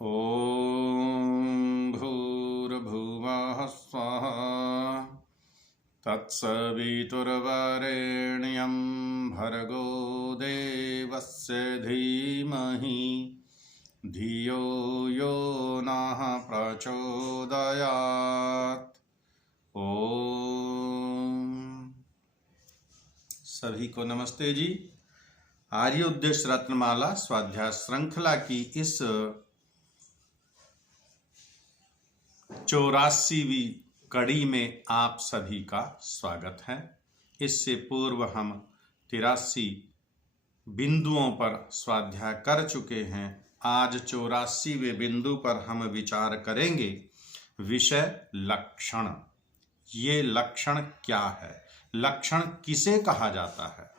ॐ भूर्भुवः स्वः तत्सवितुर्वरेण्यं भर्गो देवस्य धीमहि धियो यो नः प्रचोदयात्। ओम। सभी को नमस्ते जी। आर्य उद्देश्य रत्नमाला स्वाध्याय श्रृंखला की इस 84वीं कड़ी में आप सभी का स्वागत है। इससे पूर्व हम 83 बिंदुओं पर स्वाध्याय कर चुके हैं। आज 84वें बिंदु पर हम विचार करेंगे। विषय लक्षण। ये लक्षण क्या है? लक्षण किसे कहा जाता है?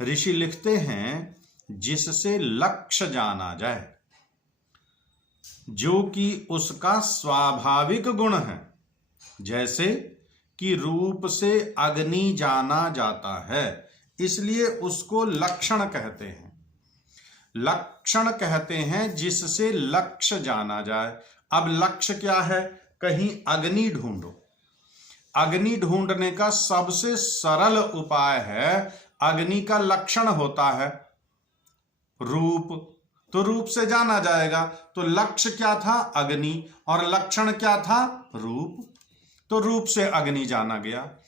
ऋषि लिखते हैं, जिससे लक्ष्य जाना जाए, जो कि उसका स्वाभाविक गुण है। जैसे कि रूप से अग्नि जाना जाता है, इसलिए उसको लक्षण कहते हैं। लक्षण कहते हैं जिससे लक्ष्य जाना जाए। अब लक्ष्य क्या है? कहीं अग्नि ढूंढो। अग्नि ढूंढने का सबसे सरल उपाय है, अग्नि का लक्षण होता है रूप, तो रूप से जाना जाएगा। तो लक्ष्य क्या था? अग्नि। और लक्षण क्या था? रूप। तो रूप से अग्नि जाना गया।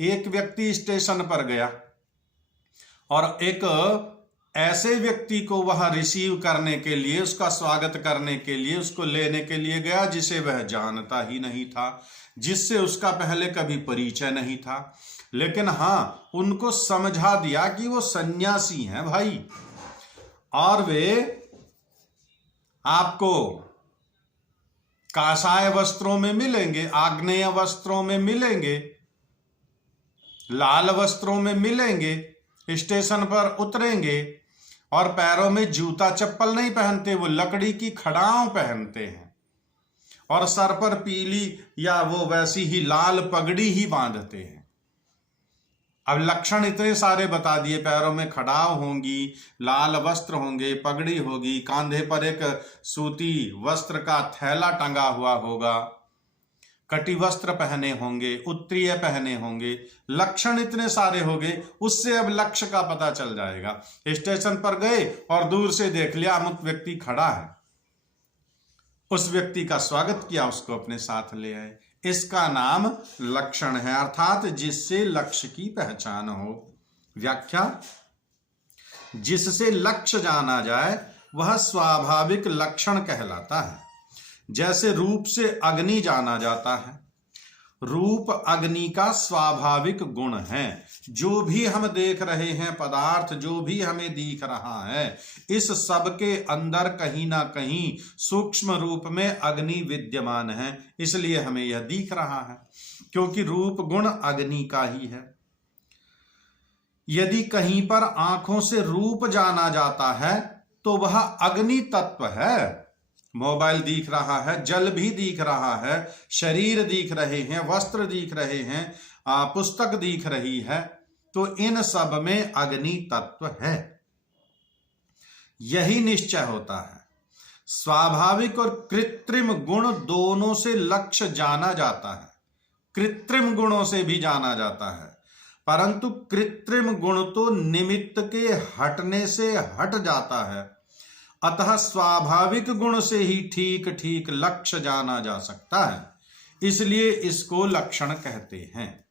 एक व्यक्ति स्टेशन पर गया और एक ऐसे व्यक्ति को वह रिसीव करने के लिए, उसका स्वागत करने के लिए, उसको लेने के लिए गया जिसे वह जानता ही नहीं था, जिससे उसका पहले कभी परिचय नहीं था। लेकिन हाँ, उनको समझा दिया कि वो सन्यासी हैं भाई, और वे आपको काषाय वस्त्रों में मिलेंगे, आग्नेय वस्त्रों में मिलेंगे, लाल वस्त्रों में मिलेंगे। स्टेशन पर उतरेंगे और पैरों में जूता चप्पल नहीं पहनते, वो लकड़ी की खड़ाओं पहनते हैं, और सर पर पीली या वो वैसी ही लाल पगड़ी ही बांधते हैं। अब लक्षण इतने सारे बता दिए। पैरों में खड़ाव होंगी, लाल वस्त्र होंगे, पगड़ी होगी, कांधे पर एक सूती वस्त्र का थैला टंगा हुआ होगा, कटी वस्त्र पहने होंगे, उत्तरीय पहने होंगे। लक्षण इतने सारे हो गए, उससे अब लक्ष्य का पता चल जाएगा। स्टेशन पर गए और दूर से देख लिया अमुक व्यक्ति खड़ा है, उस व्यक्ति का स्वागत किया, उसको अपने साथ ले आए। इसका नाम लक्षण है, अर्थात जिससे लक्ष्य की पहचान हो। व्याख्या: जिससे लक्ष्य जाना जाए वह स्वाभाविक लक्षण कहलाता है। जैसे रूप से अग्नि जाना जाता है। रूप अग्नि का स्वाभाविक गुण है। जो भी हम देख रहे हैं पदार्थ, जो भी हमें दिख रहा है, इस सब के अंदर कहीं ना कहीं सूक्ष्म रूप में अग्नि विद्यमान है। इसलिए हमें यह दिख रहा है, क्योंकि रूप गुण अग्नि का ही है। यदि कहीं पर आंखों से रूप जाना जाता है तो वह अग्नि तत्व है। मोबाइल दिख रहा है, जल भी दिख रहा है, शरीर दिख रहे हैं, वस्त्र दिख रहे हैं, पुस्तक दिख रही है, तो इन सब में अग्नि तत्व है। यही निश्चय होता है। स्वाभाविक और कृत्रिम गुण दोनों से लक्ष्य जाना जाता है। कृत्रिम गुणों से भी जाना जाता है, परंतु कृत्रिम गुण तो निमित्त के हटने से हट जाता है। अतः स्वाभाविक गुण से ही ठीक ठीक लक्ष्य जाना जा सकता है। इसलिए इसको लक्षण कहते हैं।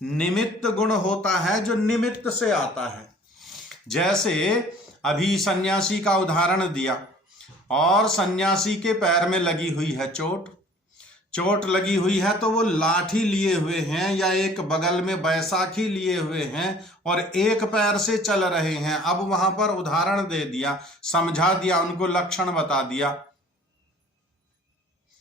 निमित्त गुण होता है जो निमित्त से आता है। जैसे अभी सन्यासी का उदाहरण दिया, और सन्यासी के पैर में लगी हुई है चोट। चोट लगी हुई है तो वो लाठी लिए हुए हैं या एक बगल में बैसाखी लिए हुए हैं और एक पैर से चल रहे हैं। अब वहां पर उदाहरण दे दिया, समझा दिया, उनको लक्षण बता दिया।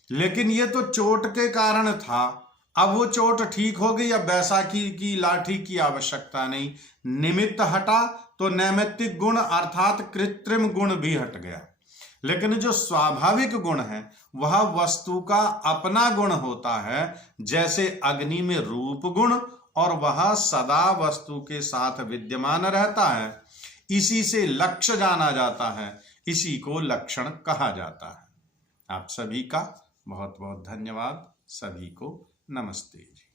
लेकिन ये तो चोट के कारण था। अब वो चोट ठीक हो गई, अब बैसाखी की लाठी की आवश्यकता नहीं। निमित्त हटा तो नैमित्तिक गुण अर्थात कृत्रिम गुण भी हट गया। लेकिन जो स्वाभाविक गुण है वह वस्तु का अपना गुण होता है। जैसे अग्नि में रूप गुण, और वह सदा वस्तु के साथ विद्यमान रहता है। इसी से लक्ष्य जाना जाता है, इसी को लक्षण कहा जाता है। आप सभी का बहुत बहुत धन्यवाद। सभी को नमस्ते जी।